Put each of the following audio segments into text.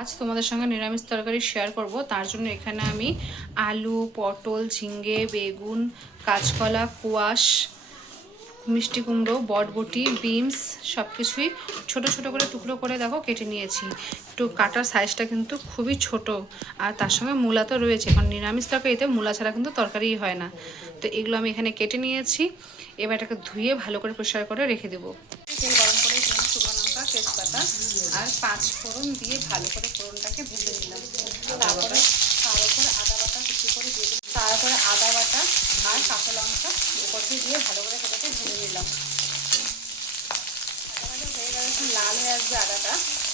আজ তোমাদের সঙ্গে নিরামিষ তরকারি শেয়ার করব। তার জন্য এখানে আমি আলু, পটল, ঝিঙ্গে, বেগুন, কাঁচকলা, কোয়াশ, মিষ্টি কুমড়ো, বটবটি, বিনস সব কিছুই ছোটো ছোটো করে টুকরো করে দেখো কেটে নিয়েছি। একটু কাটার সাইজটা কিন্তু খুবই ছোট। আর তার সঙ্গে মূলা তো রয়েছে, কারণ নিরামিষ তরকারিতে মূলা ছাড়া কিন্তু তরকারিই হয় না। তো এগুলো আমি এখানে কেটে নিয়েছি। এবার এটাকে ধুয়ে ভালো করে পরিষ্কার করে রেখে দেবো। তেল গরম করে এখানে শুকনো লঙ্কা, তেজপাতা আর 5 ফোড়ন দিয়ে ভালো করে ফোড়নটাকে ভেজে নিলাম। তারপরে তার উপরে আদা বাটা কিছু করে দিয়ে দিলাম। তারপরে আদা বাটা আর কাঁচা লঙ্কা উপর দিয়ে ভালো করে সেটাকে ভেজে নিলাম। আদা ভাজা হয়ে গেলে যখন লাল হয়ে আসবে আদাটা,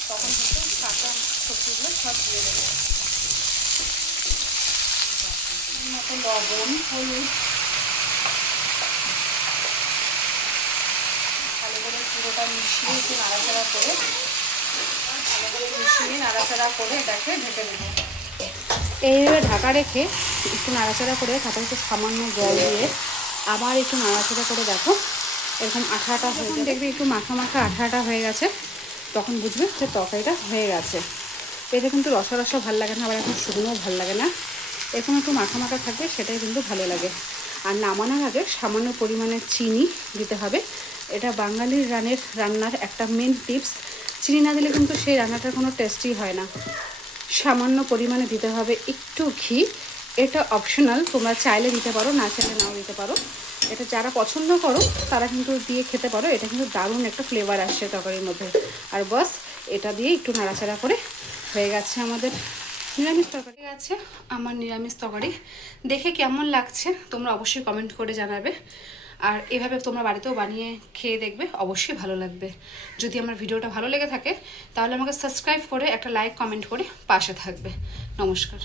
তখন কিন্তু কাঁচা সবজিগুলো সব দিয়ে দেবো। মতো লবণ, হলুদ, ভালো করে পুরোটা মিশিয়ে একটু নাড়াচাড়া করে এটাকে ঢেকে দেবো। এইভাবে ঢাকা রেখে একটু নাড়াচাড়া করে তারপরে একটু সামান্য জল দিয়ে আবার একটু নাড়াচাড়া করে দেখো এরকম আঠা আঠা হয়ে যাবে। দেখবে একটু মাখা মাখা আঠা আঠা হয়ে গেছে, তখন বুঝবে যে তরকারিটা হয়ে গেছে। এটা কিন্তু রসা রসা ভালো লাগে না, আবার এখন শুকনোও ভালো লাগে না। এরকম একটু মাখা মাখা থাকবে, সেটাই কিন্তু ভালো লাগে। আর নামানোর আগে সামান্য পরিমাণে চিনি দিতে হবে। এটা বাঙালির রান্নার একটা মেন টিপস। চিনি না দিলে কিন্তু সেই রান্নাটার কোনো টেস্টই হয় না। সামান্য পরিমাণে দিতে হবে একটু ঘি। এটা অপশনাল, তোমরা চাইলে দিতে পারো, না চাইলে নাও দিতে পারো। এটা যারা পছন্দ করো তারা কিন্তু দিয়ে খেতে পারো। এটা কিন্তু দারুণ একটা ফ্লেভার আসছে তরকারির মধ্যে। আর বাস এটা দিয়ে একটু নাড়াচাড়া করে হয়ে গেছে আমাদের নিরামিষ তরকারি। আছে আমার নিরামিষ তরকারি। দেখে কেমন লাগছে তোমরা অবশ্যই কমেন্ট করে জানাবে। আর এভাবে তোমরা বাড়িতেও বানিয়ে খেয়ে দেখবে, অবশ্যই ভালো লাগবে। যদি আমার ভিডিওটা ভালো লেগে থাকে তাহলে আমাকে সাবস্ক্রাইব করে একটা লাইক কমেন্ট করে পাশে থাকবে। নমস্কার।